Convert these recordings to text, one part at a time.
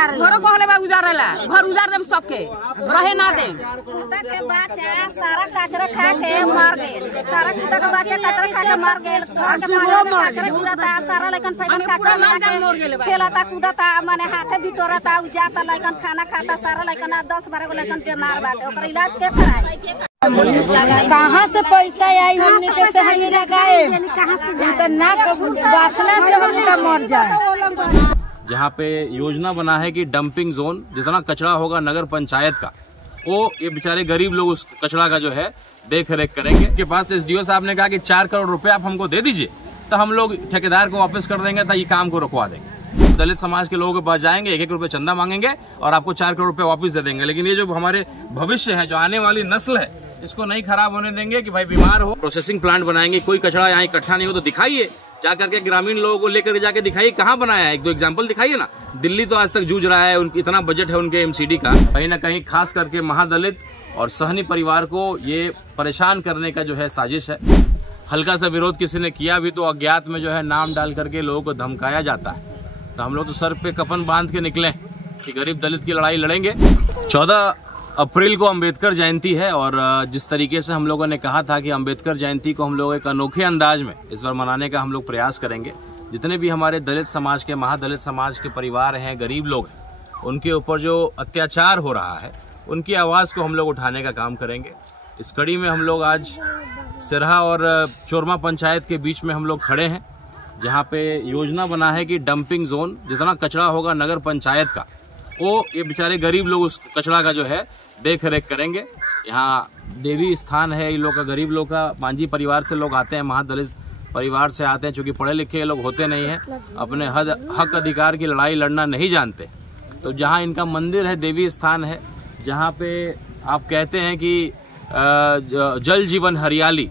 घरो कहले बा उजारेला घर उजार देम सबके रहे ना देम। कुत्ता के बच्चा सारा कचरा खा के मर गेल, सारा कुत्ता के बच्चा कचरा खा के मर गेल, घर के पानी कचरा गिरता, सारा लइकन पैदल कचरा में के खेलता कूदता, माने हाथे बिटोरता, उजाता, लइकन खाना खाता, सारा लइकन 10-12 गो लइकन बीमार बाटे, ओकर इलाज के कराई। कहाँ से पैसा आई हमने के से हम लगाए तो ना वासना से हम का मर जाए। जहाँ पे योजना बना है कि डंपिंग जोन जितना कचरा होगा नगर पंचायत का वो ये बेचारे गरीब लोग उस कचरा का जो है देख रेख करेंगे। के पास एसडीओ साहब ने कहा कि 4 करोड़ रुपए आप हमको दे दीजिए तो हम लोग ठेकेदार को वापस कर देंगे, तो ये काम को रुकवा देंगे। दलित समाज के लोगों के पास जाएंगे, 1-1 रुपए चंदा मांगेंगे और आपको 4 करोड़ रुपए वापस दे देंगे। लेकिन ये जो हमारे भविष्य है, जो आने वाली नस्ल है, इसको नहीं खराब होने देंगे कि भाई बीमार हो। प्रोसेसिंग प्लांट बनाएंगे, कोई कचरा यहाँ इकट्ठा नहीं हो तो दिखाइए, जाकर के ग्रामीण लोगों को लेकर जाके दिखाइए कहाँ बनाया है, 1-2 एग्जाम्पल दिखाइए ना। दिल्ली तो आज तक जूझ रहा है, उनकी इतना बजट है उनके एमसीडी का। कहीं ना कहीं खास करके महादलित और सहनी परिवार को ये परेशान करने का जो है साजिश है। हल्का सा विरोध किसी ने किया भी तो अज्ञात में जो है नाम डाल करके लोगों को धमकाया जाता है। तो हम लोग तो सर पे कफन बांध के निकले कि गरीब दलित की लड़ाई लड़ेंगे। 14 अप्रैल को अंबेडकर जयंती है और जिस तरीके से हम लोगों ने कहा था कि अंबेडकर जयंती को हम लोग एक अनोखे अंदाज में इस बार मनाने का हम लोग प्रयास करेंगे। जितने भी हमारे दलित समाज के, महादलित समाज के परिवार हैं, गरीब लोग हैं, उनके ऊपर जो अत्याचार हो रहा है उनकी आवाज़ को हम लोग उठाने का काम करेंगे। इस कड़ी में हम लोग आज सिरहा और चोरमा पंचायत के बीच में हम लोग खड़े हैं, जहाँ पे योजना बना है कि डंपिंग जोन जितना कचरा होगा नगर पंचायत का वो ये बेचारे गरीब लोग उस कचरा का जो है देख रेख करेंगे। यहाँ देवी स्थान है, इन लोग का, गरीब लोग का, मांझी परिवार से लोग आते हैं, महादलित परिवार से आते हैं, चूँकि पढ़े लिखे लोग होते नहीं हैं, अपने हक अधिकार की लड़ाई लड़ना नहीं जानते। तो जहाँ इनका मंदिर है, देवी स्थान है, जहाँ पे आप कहते हैं कि जल जीवन हरियाली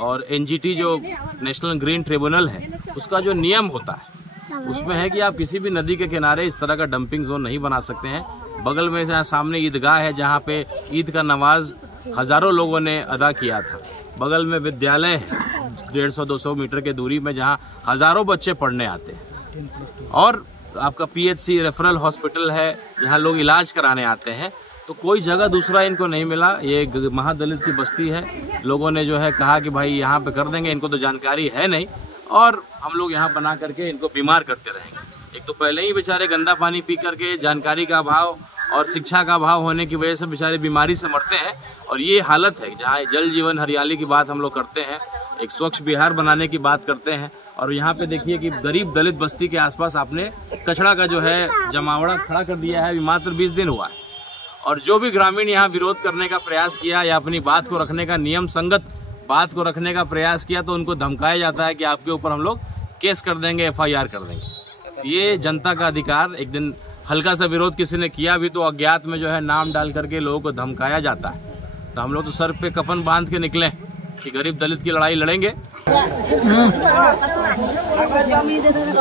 और एनजीटी जो नेशनल ग्रीन ट्रिब्यूनल है उसका जो नियम होता है उसमें है कि आप किसी भी नदी के किनारे इस तरह का डंपिंग जोन नहीं बना सकते हैं। बगल में जहाँ सामने ईदगाह है, जहाँ पे ईद का नमाज हजारों लोगों ने अदा किया था। बगल में विद्यालय है 150-200 मीटर के दूरी में, जहाँ हजारों बच्चे पढ़ने आते हैं। और आपका पीएचसी रेफरल हॉस्पिटल है, जहाँ लोग इलाज कराने आते हैं। तो कोई जगह दूसरा इनको नहीं मिला। ये महादलित की बस्ती है, लोगों ने जो है कहा कि भाई यहाँ पे कर देंगे, इनको तो जानकारी है नहीं और हम लोग यहाँ बना करके इनको बीमार करते रहेंगे। एक तो पहले ही बेचारे गंदा पानी पी करके जानकारी का अभाव और शिक्षा का अभाव होने की वजह से बेचारे बीमारी से मरते हैं। और ये हालत है जहाँ जल जीवन हरियाली की बात हम लोग करते हैं, एक स्वच्छ बिहार बनाने की बात करते हैं, और यहाँ पे देखिए कि गरीब दलित बस्ती के आसपास आपने कचरा का जो है जमावड़ा खड़ा कर दिया है। मात्र 20 दिन हुआ है और जो भी ग्रामीण यहाँ विरोध करने का प्रयास किया या अपनी बात को रखने का, नियम संगत बात को रखने का प्रयास किया, तो उनको धमकाया जाता है कि आपके ऊपर हम लोग केस कर देंगे, FIR कर देंगे। ये जनता का अधिकार। एक दिन हल्का सा विरोध किसी ने किया भी तो अज्ञात में जो है नाम डाल करके लोगों को धमकाया जाता है। तो हम लोग तो सर पे कफन बांध के निकले कि गरीब दलित की लड़ाई लड़ेंगे।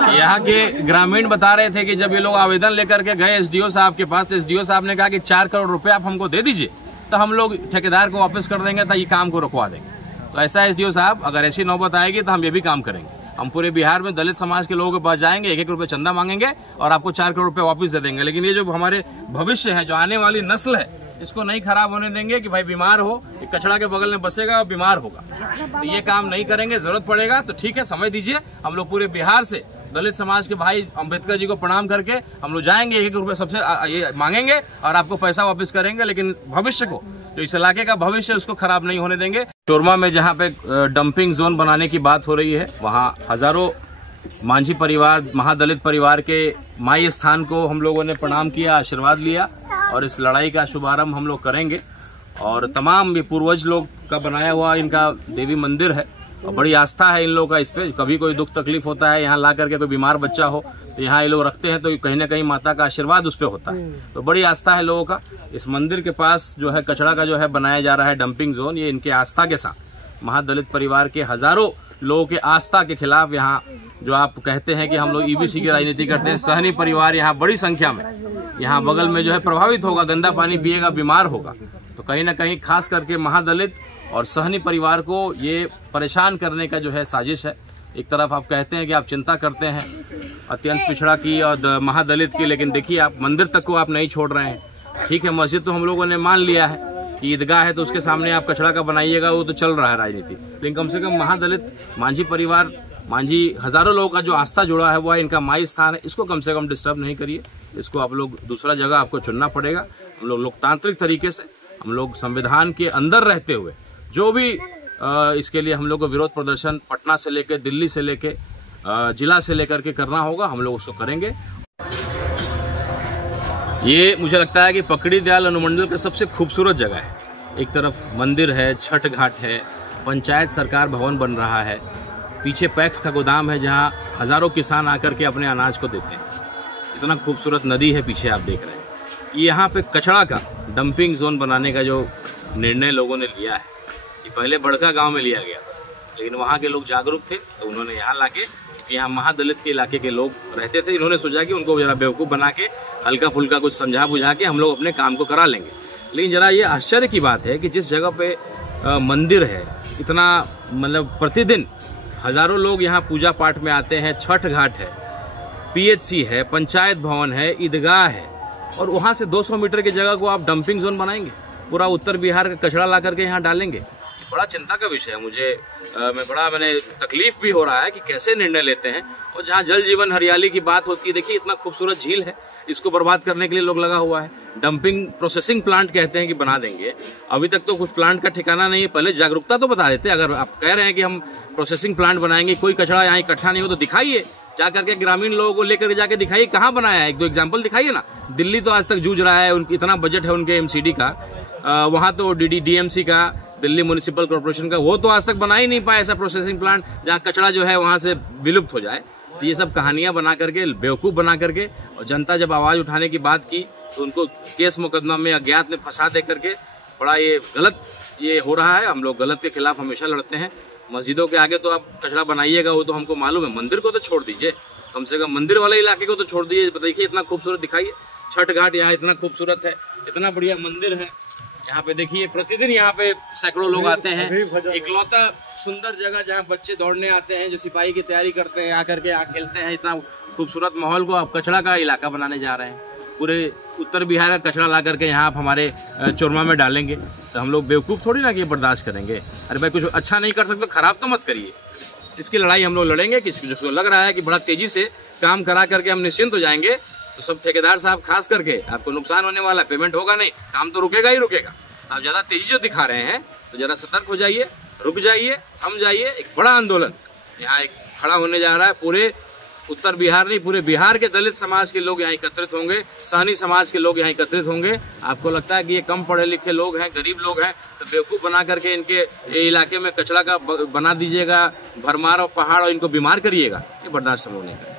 यहाँ के ग्रामीण बता रहे थे कि जब ये लोग आवेदन लेकर के गए एसडीओ साहब के पास, एसडीओ साहब ने कहा कि 4 करोड़ रुपए आप हमको दे दीजिए तो हम लोग ठेकेदार को वापस कर देंगे, तो ये काम को रुकवा देंगे। तो ऐसा एसडीओ साहब, अगर ऐसी नौबत आएगी तो हम ये भी काम करेंगे। हम पूरे बिहार में दलित समाज के लोगों के पास जाएंगे, 1-1 रुपए चंदा मांगेंगे और आपको 4 करोड़ रुपए वापस दे देंगे। लेकिन ये जो हमारे भविष्य है, जो आने वाली नस्ल है, इसको नहीं खराब होने देंगे कि भाई बीमार हो, कचरा के बगल में बसेगा और बीमार होगा। तो ये काम नहीं करेंगे। जरूरत पड़ेगा तो ठीक है, समय दीजिए। हम लोग पूरे बिहार से दलित समाज के भाई अंबेडकर जी को प्रणाम करके हम लोग जाएंगे, 1-1 रुपए सबसे ये मांगेंगे और आपको पैसा वापस करेंगे। लेकिन भविष्य को, जो इस इलाके का भविष्य, उसको खराब नहीं होने देंगे। चोरमा में जहाँ पे डंपिंग जोन बनाने की बात हो रही है, वहाँ हजारों मांझी परिवार, महादलित परिवार के माई स्थान को हम लोगों ने प्रणाम किया, आशीर्वाद लिया और इस लड़ाई का शुभारंभ हम लोग करेंगे। और तमाम ये पूर्वज लोग का बनाया हुआ इनका देवी मंदिर है और बड़ी आस्था है इन लोगों का इस पे। कभी कोई दुख तकलीफ होता है, यहाँ ला करके कोई बीमार बच्चा हो तो यहाँ ये लोग रखते हैं, तो कहीं ना कहीं माता का आशीर्वाद उस पे होता है। तो बड़ी आस्था है लोगों का। इस मंदिर के पास जो है कचरा का जो है बनाया जा रहा है डंपिंग जोन, ये इनके आस्था के साथ महादलित परिवार के हजारों लोगों के आस्था के खिलाफ, यहाँ जो आप कहते हैं कि हम लोग ईबीसी की राजनीति करते हैं, सहनी परिवार यहाँ बड़ी संख्या में यहाँ बगल में जो है प्रभावित होगा, गंदा पानी पिएगा, बीमार होगा। तो कहीं ना कहीं खास करके महादलित और सहनी परिवार को ये परेशान करने का जो है साजिश है। एक तरफ आप कहते हैं कि आप चिंता करते हैं अत्यंत पिछड़ा की और महादलित की, लेकिन देखिए आप मंदिर तक को आप नहीं छोड़ रहे हैं। ठीक है, मस्जिद तो हम लोगों ने मान लिया है कि ईदगाह है तो उसके सामने आप कचरा का बनाइएगा, वो तो चल रहा है राजनीति, लेकिन कम से कम महादलित मांझी परिवार, मांझी हजारों लोगों का जो आस्था जुड़ा है वो है, इनका माई स्थान है, इसको कम से कम डिस्टर्ब नहीं करिए। इसको आप लोग दूसरा जगह आपको चुनना पड़ेगा। हम लोग लोकतांत्रिक तरीके से, हम लोग संविधान के अंदर रहते हुए जो भी इसके लिए हम लोग को विरोध प्रदर्शन पटना से लेकर दिल्ली से लेकर जिला से लेकर के करना होगा, हम लोग उसको करेंगे। ये मुझे लगता है कि पकड़ी दयाल अनुमंडल का सबसे खूबसूरत जगह है। एक तरफ मंदिर है, छठ घाट है, पंचायत सरकार भवन बन रहा है, पीछे पैक्स का गोदाम है जहां हजारों किसान आकर के अपने अनाज को देते हैं। इतना खूबसूरत नदी है पीछे आप देख रहे हैं। यहाँ पे कचरा का डंपिंग जोन बनाने का जो निर्णय लोगों ने लिया है, ये पहले बड़का गांव में लिया गया था, लेकिन वहाँ के लोग जागरूक थे तो उन्होंने यहाँ लाके, यहाँ महादलित के इलाके के लोग रहते थे, इन्होंने सोचा कि उनको जरा बेवकूफ़ बना के हल्का फुल्का कुछ समझा बुझा के हम लोग अपने काम को करा लेंगे। लेकिन जरा ये आश्चर्य की बात है कि जिस जगह पे मंदिर है, इतना मतलब प्रतिदिन हजारों लोग यहाँ पूजा पाठ में आते हैं, छठ घाट है, पीएचसी है, पंचायत भवन है, ईदगाह है, और वहाँ से 200 मीटर की जगह को आप डंपिंग जोन बनाएंगे, पूरा उत्तर बिहार का कचरा ला करके यहाँ डालेंगे। बड़ा चिंता का विषय है मुझे। मैंने तकलीफ भी हो रहा है कि कैसे निर्णय लेते हैं। और जहाँ जल जीवन हरियाली की बात होती है, देखिए इतना खूबसूरत झील है, इसको बर्बाद करने के लिए लोग लगा हुआ है। डंपिंग प्रोसेसिंग प्लांट कहते हैं कि बना देंगे, अभी तक तो कुछ प्लांट का ठिकाना नहीं है। पहले जागरूकता तो बता देते। अगर आप कह रहे हैं कि हम प्रोसेसिंग प्लांट बनाएंगे, कोई कचरा यहाँ इकट्ठा नहीं हो तो दिखाइए, जा करके ग्रामीण लोगों को लेकर जाके दिखाइए कहाँ बनाया है, 1-2 एग्जाम्पल दिखाइए ना। दिल्ली तो आज तक जूझ रहा है, उनकी इतना बजट है उनके एमसीडी का, वहाँ तो डीएमसी का, दिल्ली म्युनिसिपल कॉर्पोरेशन का, वो तो आज तक बना ही नहीं पाया ऐसा प्रोसेसिंग प्लांट जहाँ कचरा जो है वहाँ से विलुप्त हो जाए। तो ये सब कहानियां बना करके, बेवकूफ़ बना करके, और जनता जब आवाज़ उठाने की बात की तो उनको केस मुकदमा में अज्ञात में फंसा दे करके बड़ा ये गलत ये हो रहा है। हम लोग गलत के खिलाफ हमेशा लड़ते हैं। मस्जिदों के आगे तो आप कचरा बनाइएगा, वो तो हमको मालूम है, मंदिर को तो छोड़ दीजिए, कम से कम मंदिर वाले इलाके को तो छोड़ दीजिए। देखिए इतना खूबसूरत दिखाइए, छठ घाट यहाँ इतना खूबसूरत है, इतना बढ़िया मंदिर है यहाँ पे। देखिए प्रतिदिन यहाँ पे सैकड़ों लोग आते हैं। इकलौता सुंदर जगह जहाँ बच्चे दौड़ने आते हैं, जो सिपाही की तैयारी करते हैं, आकर के खेलते हैं। इतना खूबसूरत माहौल को आप कचरा का इलाका बनाने जा रहे हैं। पूरे उत्तर बिहार का कचरा ला करके यहाँ आप हमारे चोरमा में डालेंगे, तो हम लोग बेवकूफ़ थोड़ी ना कि बर्दाश्त करेंगे। अरे भाई कुछ अच्छा नहीं कर सकते खराब तो मत करिए। इसकी लड़ाई हम लोग लड़ेंगे। जिसको लग रहा है कि बड़ा तेजी से काम करा करके हम निश्चिंत हो जाएंगे, तो सब ठेकेदार साहब खास करके आपको नुकसान होने वाला है, पेमेंट होगा नहीं, काम तो रुकेगा ही रुकेगा। आप ज़्यादा तेजी जो दिखा रहे हैं तो ज़रा सतर्क हो जाइए, रुक जाइए, थम जाइए। एक बड़ा आंदोलन यहाँ एक खड़ा होने जा रहा है। पूरे उत्तर बिहार नहीं, पूरे बिहार के दलित समाज के लोग यहाँ एकत्रित होंगे, सहनी समाज के लोग यहाँ एकत्रित होंगे। आपको लगता है कि ये कम पढ़े लिखे लोग हैं, गरीब लोग हैं, तो बेवकूफ़ बना करके इनके इलाके में कचरा का बना दीजिएगा, भरमार और पहाड़, और इनको बीमार करिएगा, ये बर्दाश्त हम लोग नहीं करेंगे।